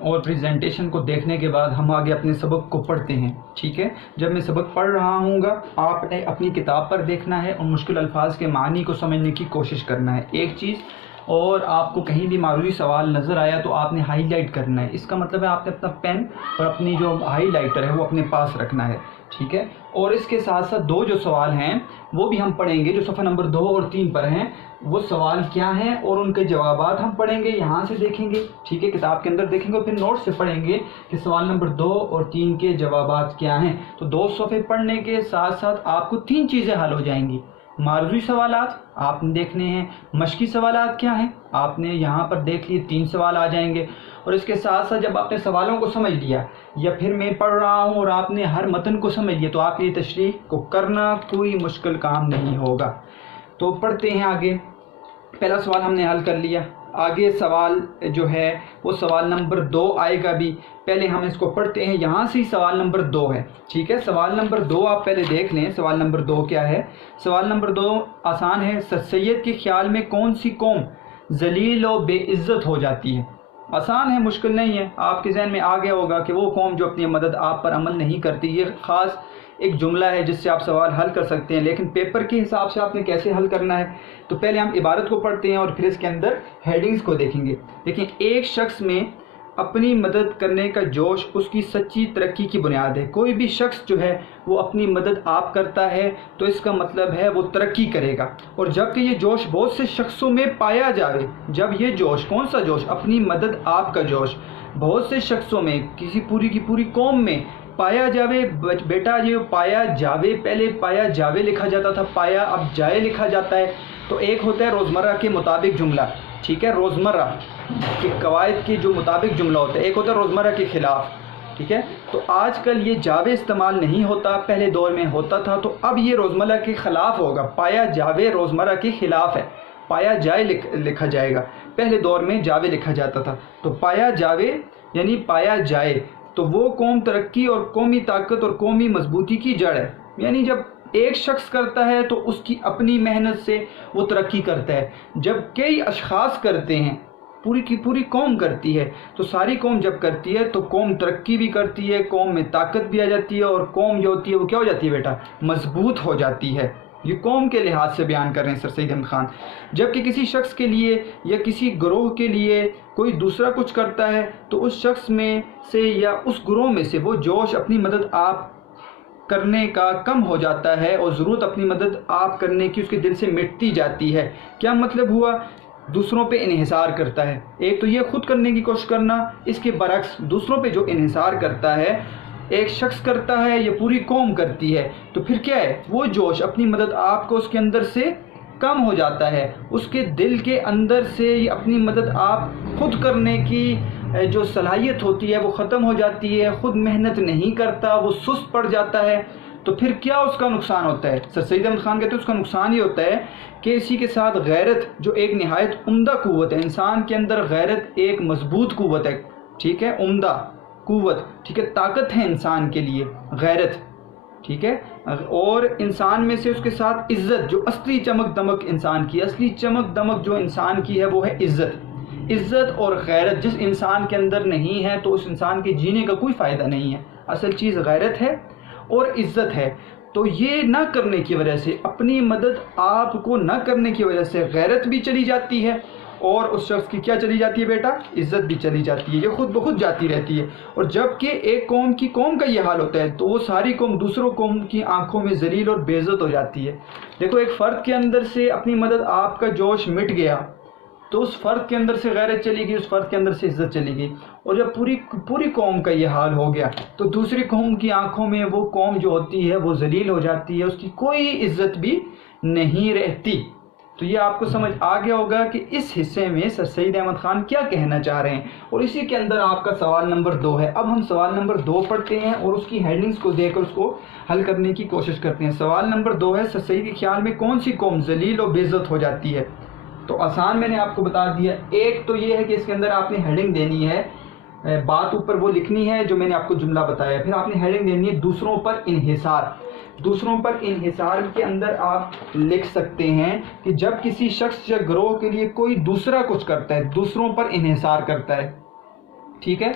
اور پریزنٹیشن کو دیکھنے کے بعد ہم آگے اپنے سبق کو پڑھتے ہیں، ٹھیک ہے؟ جب میں سبق پڑھ رہا ہوں گا آپ نے اپنی کتاب پر دیکھنا ہے اور مشکل الفاظ کے معنی کو سمجھنے کی کوشش کرنا ہے۔ ایک چیز اور، آپ کو کہیں بھی معروضی سوال نظر آیا تو آپ نے ہائی لائٹ کرنا ہے، اس کا مطلب ہے آپ نے اپنا پین اور اپنی جو ہائی لائٹر ہے وہ اپنے پاس رکھنا ہے، ٹھیک ہے؟ اور اس کے ساتھ ساتھ دو جو سوال ہیں وہ بھی ہم پڑھیں گے جو صفحہ نمبر 2 اور 3 پر ہیں، وہ سوال کیا ہیں اور ان کے جوابات ہم پڑھیں گے، یہاں سے دیکھیں گے، ٹھیک ہے؟ کتاب کے اندر دیکھیں گے اور پھر نوٹ سے پڑھیں گے کہ سوال نمبر 2 اور 3 کے جوابات کیا ہیں۔ تو 2 صفحے پڑھنے کے ساتھ ساتھ آپ کو 3 چیزیں حل ہو جائیں گی۔ معروضی سوالات آپ نے دیکھنے ہیں، مشقی سوالات کیا ہیں آپ نے یہاں پر دیکھ لیے، 3 سوال آ جائیں گے، اور اس کے ساتھ ساتھ جب آپ نے سوالوں کو سمجھ لیا یا پھر میں پڑھ رہا ہوں اور آپ نے ہر متن کو سمجھ لیا تو آپ کے لیے تشریح کو کرنا کوئی مشکل کام نہیں ہوگا۔ تو پڑھتے ہیں آگے۔ پہلا سوال ہم نے حل کر لیا، آگے سوال جو ہے وہ سوال نمبر 2 آئے گا بھی، پہلے ہم اس کو پڑھتے ہیں، یہاں سے ہی سوال نمبر 2 ہے، ٹھیک ہے؟ سوال نمبر 2 آپ پہلے دیکھ لیں، سوال نمبر 2 کیا ہے؟ سوال نمبر 2 آسان ہے، سر سید کے خیال میں کون سی قوم ذلیل و بے عزت ہو جاتی ہے؟ آسان ہے، مشکل نہیں ہے، آپ کے ذہن میں آ گیا ہوگا کہ وہ قوم جو اپنی مدد آپ پر عمل نہیں کرتی۔ یہ خاص ایک جملہ ہے جس سے آپ سوال حل کر سکتے ہیں، لیکن پیپر کے حساب سے آپ نے کیسے حل کرنا ہے؟ تو پہلے ہم عبارت کو پڑھتے ہیں اور پھر اس کے اندر ہیڈنگز کو دیکھیں گے۔ دیکھیں، ایک شخص میں اپنی مدد کرنے کا جوش اس کی سچی ترقی کی بنیاد ہے۔ کوئی بھی شخص جو ہے وہ اپنی مدد آپ کرتا ہے تو اس کا مطلب ہے وہ ترقی کرے گا، اور جب کہ یہ جوش بہت سے شخصوں میں پایا جاوے، جب یہ جوش، کون سا جوش؟ اپنی مدد آپ کا جوش بہت سے شخصوں میں، کسی پوری کی پوری قوم میں پایا جاوے، بیٹا یہ پایا جاوے، پہلے پایا جاوے لکھا جاتا تھا، پایا اب جائے لکھا جاتا ہے۔ تو ایک ہوتا ہے روزمرہ کے مطابق جملہ، ٹھیک ہے؟ روزمرہ کے قواعد کے جو مطابق جملہ ہوتا ہے، ایک ہوتا ہے روزمرہ کے خلاف، ٹھیک ہے؟ تو آج کل یہ جاوے استعمال نہیں ہوتا، پہلے دور میں ہوتا تھا، تو اب یہ روزمرہ کے خلاف ہوگا، پایا جاوے روزمرہ کے خلاف ہے، پایا جائے لکھا جائے گا، پہلے دور میں جاوے لکھا جاتا تھا، تو پایا جاوے یعنی پایا جائے، تو وہ قوم ترقی اور قومی طاقت اور قومی مضبوطی کی جڑ ہے۔ یعنی جب ایک شخص کرتا ہے تو اس کی اپنی محنت سے وہ ترقی کرتا ہے، جب کئی اشخاص کرتے ہیں، پوری کی پوری قوم کرتی ہے، تو ساری قوم جب کرتی ہے تو قوم ترقی بھی کرتی ہے، قوم میں طاقت بھی آ جاتی ہے، اور قوم جو ہوتی ہے وہ کیا ہو جاتی ہے بیٹا؟ مضبوط ہو جاتی ہے۔ یہ قوم کے لحاظ سے بیان کر رہے ہیں سر سید احمد خان۔ جبکہ کسی شخص کے لیے یا کسی گروہ کے لیے کوئی دوسرا کچھ کرتا ہے تو اس شخص میں سے یا اس گروہ میں سے وہ جوش اپنی مدد آپ کرنے کا کم ہو جاتا ہے اور ضرورت اپنی مدد آپ کرنے کی اس کے دل سے مٹتی جاتی ہے۔ کیا مطلب ہوا؟ دوسروں پہ انحصار کرتا ہے۔ ایک تو یہ خود کرنے کی کوشش کرنا، اس کے برعکس دوسروں پہ جو انحصار کرتا ہے، ایک شخص کرتا ہے یا پوری قوم کرتی ہے، تو پھر کیا ہے؟ وہ جوش اپنی مدد آپ کو اس کے اندر سے کم ہو جاتا ہے، اس کے دل کے اندر سے اپنی مدد آپ خود کرنے کی جو صلاحیت ہوتی ہے وہ ختم ہو جاتی ہے، خود محنت نہیں کرتا، وہ سست پڑ جاتا ہے۔ تو پھر کیا اس کا نقصان ہوتا ہے؟ سر سید احمد خان کہتے ہیں اس کا نقصان یہ ہوتا ہے کہ اسی کے ساتھ غیرت جو ایک نہایت عمدہ قوت ہے، انسان کے اندر غیرت ایک مضبوط قوت ہے، ٹھیک ہے؟ عمدہ قوت، ٹھیک ہے؟ طاقت ہے انسان کے لیے غیرت، ٹھیک ہے؟ اور انسان میں سے اس کے ساتھ عزت، جو اصلی چمک دمک انسان کی، اصلی چمک دمک جو انسان کی ہے وہ ہے عزت۔ عزت اور غیرت جس انسان کے اندر نہیں ہے تو اس انسان کے جینے کا کوئی فائدہ نہیں ہے۔ اصل چیز غیرت ہے اور عزت ہے۔ تو یہ نہ کرنے کی وجہ سے، اپنی مدد آپ کو نہ کرنے کی وجہ سے غیرت بھی چلی جاتی ہے، اور اس شخص کی کیا چلی جاتی ہے بیٹا؟ عزت بھی چلی جاتی ہے، یہ خود بخود جاتی رہتی ہے۔ اور جب کہ ایک قوم کا یہ حال ہوتا ہے تو وہ ساری قوم دوسروں قوم کی آنکھوں میں ذلیل اور بے عزت ہو جاتی ہے۔ دیکھو، ایک فرد کے اندر سے اپنی مدد آپ کا جوش مٹ گیا تو اس فرد کے اندر سے غیرت چلی گئی، اس فرد کے اندر سے عزت چلی گئی، اور جب پوری قوم کا یہ حال ہو گیا تو دوسری قوم کی آنکھوں میں وہ قوم جو ہوتی ہے وہ ذلیل ہو جاتی ہے، اس کی کوئی عزت بھی نہیں رہتی۔ تو یہ آپ کو سمجھ آ گیا ہوگا کہ اس حصے میں سر سید احمد خان کیا کہنا چاہ رہے ہیں، اور اسی کے اندر آپ کا سوال نمبر 2 ہے۔ اب ہم سوال نمبر 2 پڑھتے ہیں اور اس کی ہیڈنگز کو دیکھ کر اس کو حل کرنے کی کوشش کرتے ہیں۔ سوال نمبر 2 ہے، سر سید کے خیال میں کون سی قوم ذلیل و بے عزت ہو جاتی ہے؟ تو آسان میں نے آپ کو بتا دیا، ایک تو یہ ہے کہ اس کے اندر آپ نے ہیڈنگ دینی ہے، بات اوپر وہ لکھنی ہے جو میں نے آپ کو جملہ بتایا، پھر آپ نے ہیڈنگ دینی ہے دوسروں پر انحصار۔ دوسروں پر انحصار کے اندر آپ لکھ سکتے ہیں کہ جب کسی شخص یا گروہ کے لیے کوئی دوسرا کچھ کرتا ہے، دوسروں پر انحصار کرتا ہے، ٹھیک ہے،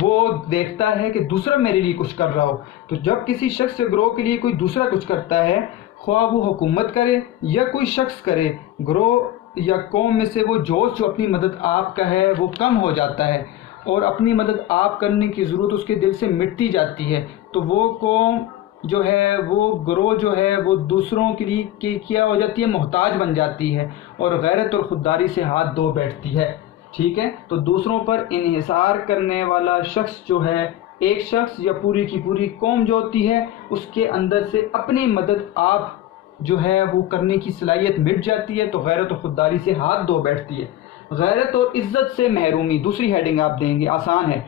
وہ دیکھتا ہے کہ دوسرا میرے لیے کچھ کر رہا ہو. تو جب کسی شخص سے گروہ کے لیے کوئی دوسرا کچھ کرتا ہے، خواہ وہ حکومت کرے یا کوئی شخص کرے، گروہ یا قوم میں سے وہ جوش جو اپنی مدد آپ کا ہے وہ کم ہو جاتا ہے اور اپنی مدد آپ کرنے کی ضرورت اس کے دل سے مٹتی جاتی ہے. تو وہ قوم جو ہے، وہ گروہ جو ہے، وہ دوسروں کے لیے کیا ہو جاتی ہے، محتاج بن جاتی ہے اور غیرت اور خودداری سے ہاتھ دھو بیٹھتی ہے. ٹھیک ہے، تو دوسروں پر انحصار کرنے والا شخص جو ہے، ایک شخص یا پوری کی پوری قوم جو ہوتی ہے، اس کے اندر سے اپنی مدد آپ جو ہے وہ کرنے کی صلاحیت مٹ جاتی ہے تو غیرت و خودداری سے ہاتھ دھو بیٹھتی ہے. غیرت اور عزت سے محرومی، دوسری ہیڈنگ آپ دیں گے، آسان ہے.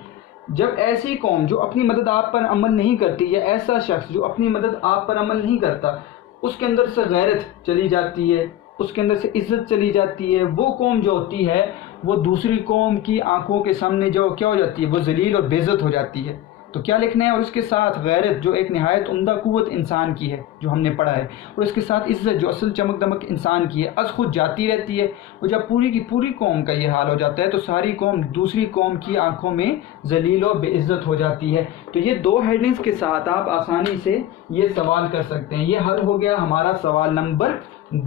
جب ایسی قوم جو اپنی مدد آپ پر عمل نہیں کرتی یا ایسا شخص جو اپنی مدد آپ پر عمل نہیں کرتا، اس کے اندر سے غیرت چلی جاتی ہے، اس کے اندر سے عزت چلی جاتی ہے، وہ قوم جو ہوتی ہے وہ دوسری قوم کی آنکھوں کے سامنے جو کیا ہو جاتی ہے، وہ ذلیل اور بے عزت ہو جاتی ہے. تو کیا لکھنا ہے؟ اور اس کے ساتھ غیرت جو ایک نہایت عمدہ قوت انسان کی ہے جو ہم نے پڑھا ہے، اور اس کے ساتھ عزت جو اصل چمک دمک انسان کی ہے، از خود جاتی رہتی ہے. اور جب پوری کی پوری قوم کا یہ حال ہو جاتا ہے تو ساری قوم دوسری قوم کی آنکھوں میں ذلیل و بے عزت ہو جاتی ہے. تو یہ دو ہیڈنگز کے ساتھ آپ آسانی سے یہ سوال کر سکتے ہیں. یہ حل ہو گیا ہمارا سوال نمبر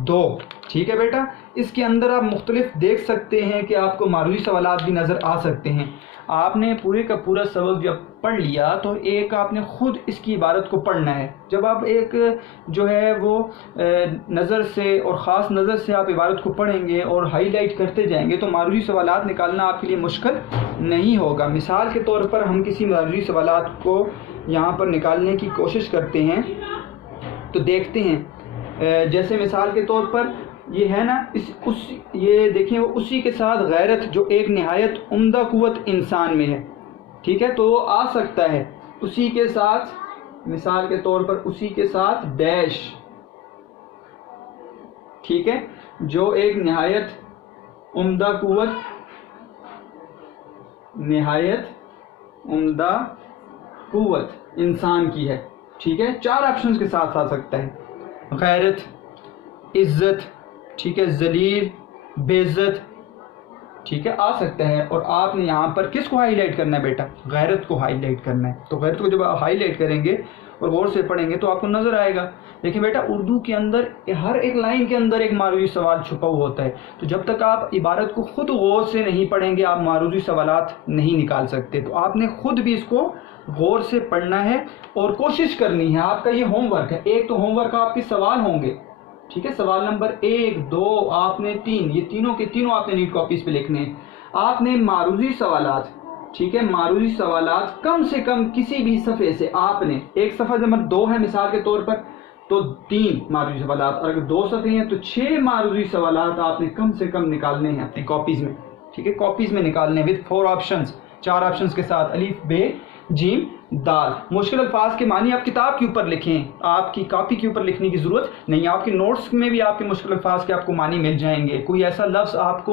2. ٹھیک ہے بیٹا، اس کے اندر آپ مختلف دیکھ سکتے ہیں کہ آپ کو معروضی سوالات بھی نظر آ سکتے ہیں. آپ نے پورے کا پورا سبق جب پڑھ لیا تو ایک آپ نے خود اس کی عبارت کو پڑھنا ہے. جب آپ ایک جو ہے وہ نظر سے اور خاص نظر سے آپ عبارت کو پڑھیں گے اور ہائی لائٹ کرتے جائیں گے تو معروضی سوالات نکالنا آپ کے لیے مشکل نہیں ہوگا. مثال کے طور پر ہم کسی معروضی سوالات کو یہاں پر نکالنے کی کوشش کرتے ہیں تو دیکھتے ہیں. جیسے مثال کے طور پر یہ ہے نا، یہ دیکھیں، وہ اسی کے ساتھ غیرت جو ایک نہایت عمدہ قوت انسان میں ہے. ٹھیک ہے، تو وہ آ سکتا ہے اسی کے ساتھ، مثال کے طور پر اسی کے ساتھ ڈیش. ٹھیک ہے، جو ایک نہایت عمدہ قوت، نہایت عمدہ قوت انسان کی ہے. ٹھیک ہے، 4 آپشنز کے ساتھ آ سکتا ہے: غیرت، عزت، ٹھیک ہے، ذلیل، بے عزت. ٹھیک ہے، آ سکتا ہے. اور آپ نے یہاں پر کس کو ہائی لائٹ کرنا ہے بیٹا؟ غیرت کو ہائی لائٹ کرنا ہے. تو غیرت کو جب آپ ہائی لائٹ کریں گے اور غور سے پڑھیں گے تو آپ کو نظر آئے گا. لیکن بیٹا اردو کے اندر ہر ایک لائن کے اندر ایک معروضی سوال چھپا ہوا ہوتا ہے. تو جب تک آپ عبارت کو خود غور سے نہیں پڑھیں گے آپ معروضی سوالات نہیں نکال سکتے. تو آپ نے خود بھی اس کو غور سے پڑھنا ہے اور کوشش کرنی ہے. آپ کا یہ ہوم ورک ہے. ایک تو ہوم ورک آپ کے سوال ہوں گے. ٹھیک ہے، سوال نمبر 1، 2، آپ نے 3، یہ تینوں کے تینوں آپ نے نیٹ کاپیز پہ لکھنے ہیں. آپ نے معروضی سوالات، ٹھیک ہے، معروضی سوالات کم سے کم کسی بھی صفحے سے آپ نے، ایک صفحہ نمبر 2 ہے مثال کے طور پر تو 3 معروضی سوالات، اور اگر 2 صفحے ہیں تو 6 معروضی سوالات آپ نے کم سے کم نکالنے ہیں اپنی کاپیز میں. ٹھیک ہے، کاپیز میں نکالنے with 4 آپشنز، 4 آپشنز کے ساتھ: الف، ب، جیم، دال. مشکل الفاظ کے معنی آپ کتاب کے اوپر لکھیں، آپ کی کاپی کے اوپر لکھنے کی ضرورت نہیں. آپ کے نوٹس میں بھی آپ کے مشکل الفاظ کے آپ کو معنی مل جائیں گے. کوئی ایسا لفظ آپ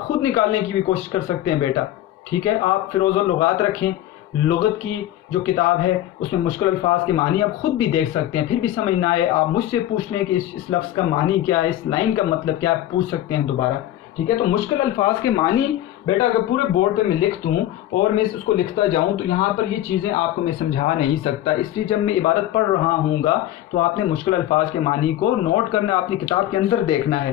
خود نکالنے کی بھی کوشش کر سکتے ہیں بیٹا. ٹھیک ہے، آپ فیروز اللغات رکھیں، لغت کی جو کتاب ہے اس میں مشکل الفاظ کے معنی آپ خود بھی دیکھ سکتے ہیں. پھر بھی سمجھ نہ آئے آپ مجھ سے پوچھ لیں کہ اس لفظ کا معنی کیا ہے، اس لائن کا مطلب کیا ہے، آپ پوچھ سکتے ہیں دوبارہ. ٹھیک ہے، تو مشکل الفاظ کے معنی بیٹا اگر پورے بورڈ پہ میں لکھ دوں اور میں اس کو لکھتا جاؤں تو یہاں پر یہ چیزیں آپ کو میں سمجھا نہیں سکتا. اس لیے جب میں عبارت پڑھ رہا ہوں گا تو آپ نے مشکل الفاظ کے معنی کو نوٹ کرنا، اپنی کتاب کے اندر دیکھنا ہے.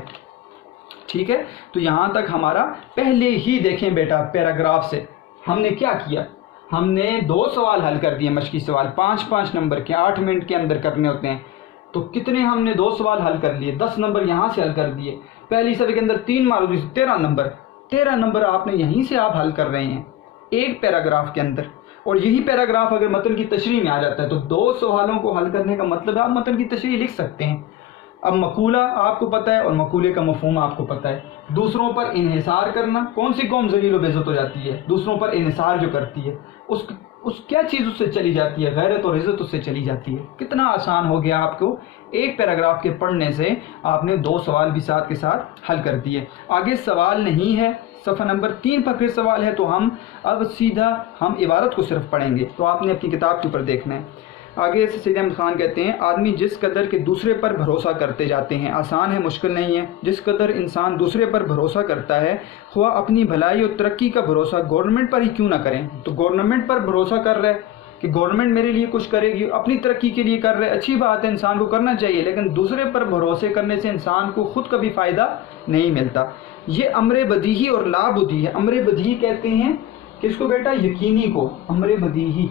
ٹھیک ہے، تو یہاں تک ہمارا پہلے ہی دیکھیں بیٹا پیراگراف سے ہم نے کیا کیا. ہم نے 2 سوال حل کر دیے، مشقی سوال 5-5 نمبر کے، 8 منٹ کے اندر کرنے ہوتے ہیں. تو کتنے ہم نے 2 سوال حل کر لیے، 10 نمبر یہاں سے حل کر دیے. پہلی صفحے کے اندر 3 معروضی، 13 نمبر آپ نے یہیں سے آپ حل کر رہے ہیں ایک پیراگراف کے اندر. اور یہی پیراگراف اگر متن کی تشریح میں آ جاتا ہے تو 2 سوالوں کو حل کرنے کا مطلب آپ متن کی تشریح لکھ سکتے ہیں. اب مقولہ آپ کو پتہ ہے اور مقولے کا مفہوم آپ کو پتہ ہے. دوسروں پر انحصار کرنا، کون سی قوم ذلیل و بے عزت ہو جاتی ہے؟ دوسروں پر انحصار جو کرتی ہے اس کیا چیز اس سے چلی جاتی ہے؟ غیرت اور عزت اس سے چلی جاتی ہے. کتنا آسان ہو گیا آپ کو ایک پیراگراف کے پڑھنے سے. آپ نے 2 سوال بھی ساتھ کے ساتھ حل کر دیے. آگے سوال نہیں ہے، صفحہ نمبر 3 پر پھر سوال ہے. تو ہم اب سیدھا عبارت کو صرف پڑھیں گے. تو آپ نے اپنی کتاب کے اوپر دیکھنا ہے. آگے سے سید احمد خان کہتے ہیں آدمی جس قدر کہ دوسرے پر بھروسہ کرتے جاتے ہیں، آسان ہے مشکل نہیں ہے، جس قدر انسان دوسرے پر بھروسہ کرتا ہے، خواہ اپنی بھلائی اور ترقی کا بھروسہ گورنمنٹ پر ہی کیوں نہ کریں۔ تو گورنمنٹ پر بھروسہ کر رہے کہ گورنمنٹ میرے لیے کچھ کرے گی، اپنی ترقی کے لیے کر رہے، اچھی بات ہے، انسان کو کرنا چاہیے، لیکن دوسرے پر بھروسے کرنے سے انسان کو خود کبھی فائدہ نہیں ملتا۔ یہ امر بدیہی اور لا بدیہی ہے۔ امر بدیہی کہتے ہیں کس کو بیٹا؟ یقینی کو، امر بدیہی،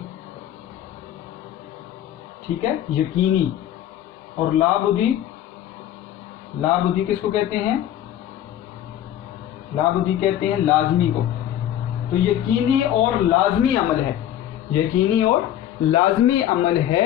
ٹھیک ہے، یقینی، اور لا بدیہی کس کو کہتے ہیں؟ لا بدیہی کہتے ہیں لازمی کو۔ تو یقینی اور لازمی عمل ہے، یقینی اور لازمی عمل ہے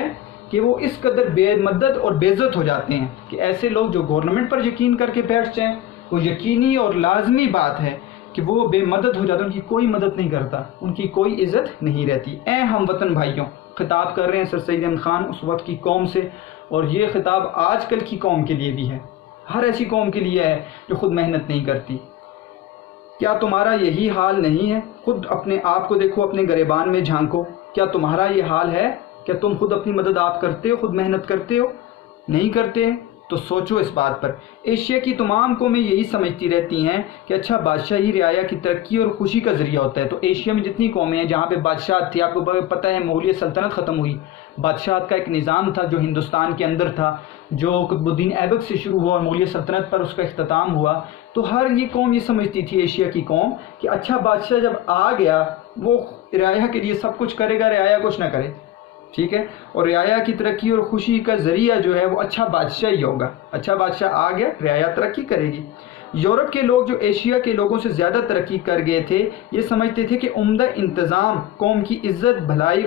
کہ وہ اس قدر بے مدد اور بے عزت ہو جاتے ہیں کہ ایسے لوگ جو گورنمنٹ پر یقین کر کے بیٹھ جائیں، وہ یقینی اور لازمی بات ہے کہ وہ بے مدد ہو جاتے ہیں، ان کی کوئی مدد نہیں کرتا، ان کی کوئی عزت نہیں رہتی۔ اے ہم وطن بھائیوں، خطاب کر رہے ہیں سر سید احمد خان اس وقت کی قوم سے، اور یہ خطاب آج کل کی قوم کے لیے بھی ہے، ہر ایسی قوم کے لیے ہے جو خود محنت نہیں کرتی۔ کیا تمہارا یہی حال نہیں ہے؟ خود اپنے آپ کو دیکھو، اپنے گریبان میں جھانکو، کیا تمہارا یہ حال ہے؟ کیا تم خود اپنی مدد آپ کرتے ہو، خود محنت کرتے ہو؟ نہیں کرتے تو سوچو اس بات پر۔ ایشیا کی تمام قومیں یہی سمجھتی رہتی ہیں کہ اچھا بادشاہ ہی رعایا کی ترقی اور خوشی کا ذریعہ ہوتا ہے۔ تو ایشیا میں جتنی قومیں ہیں جہاں پہ بادشاہت تھی، آپ کو پتہ ہے مغلیہ سلطنت ختم ہوئی، بادشاہت کا ایک نظام تھا جو ہندوستان کے اندر تھا، جو قطب الدین ایبک سے شروع ہوا اور مغلیہ سلطنت پر اس کا اختتام ہوا۔ تو ہر یہ قوم یہ سمجھتی تھی، ایشیا کی قوم، کہ اچھا بادشاہ جب آ گیا وہ رعایا کے لیے سب کچھ کرے گا، رعایا کچھ نہ کرے، ٹھیک ہے، اور رعایا کی ترقی اور خوشی کا ذریعہ جو ہے وہ اچھا بادشاہ ہی ہوگا۔ اچھا بادشاہ آ گیا، رعایا ترقی کرے گی۔ یورپ کے لوگ جو ایشیا کے لوگوں سے زیادہ ترقی کر گئے تھے، یہ سمجھتے تھے کہ عمدہ انتظام قوم کی عزت، بھلائی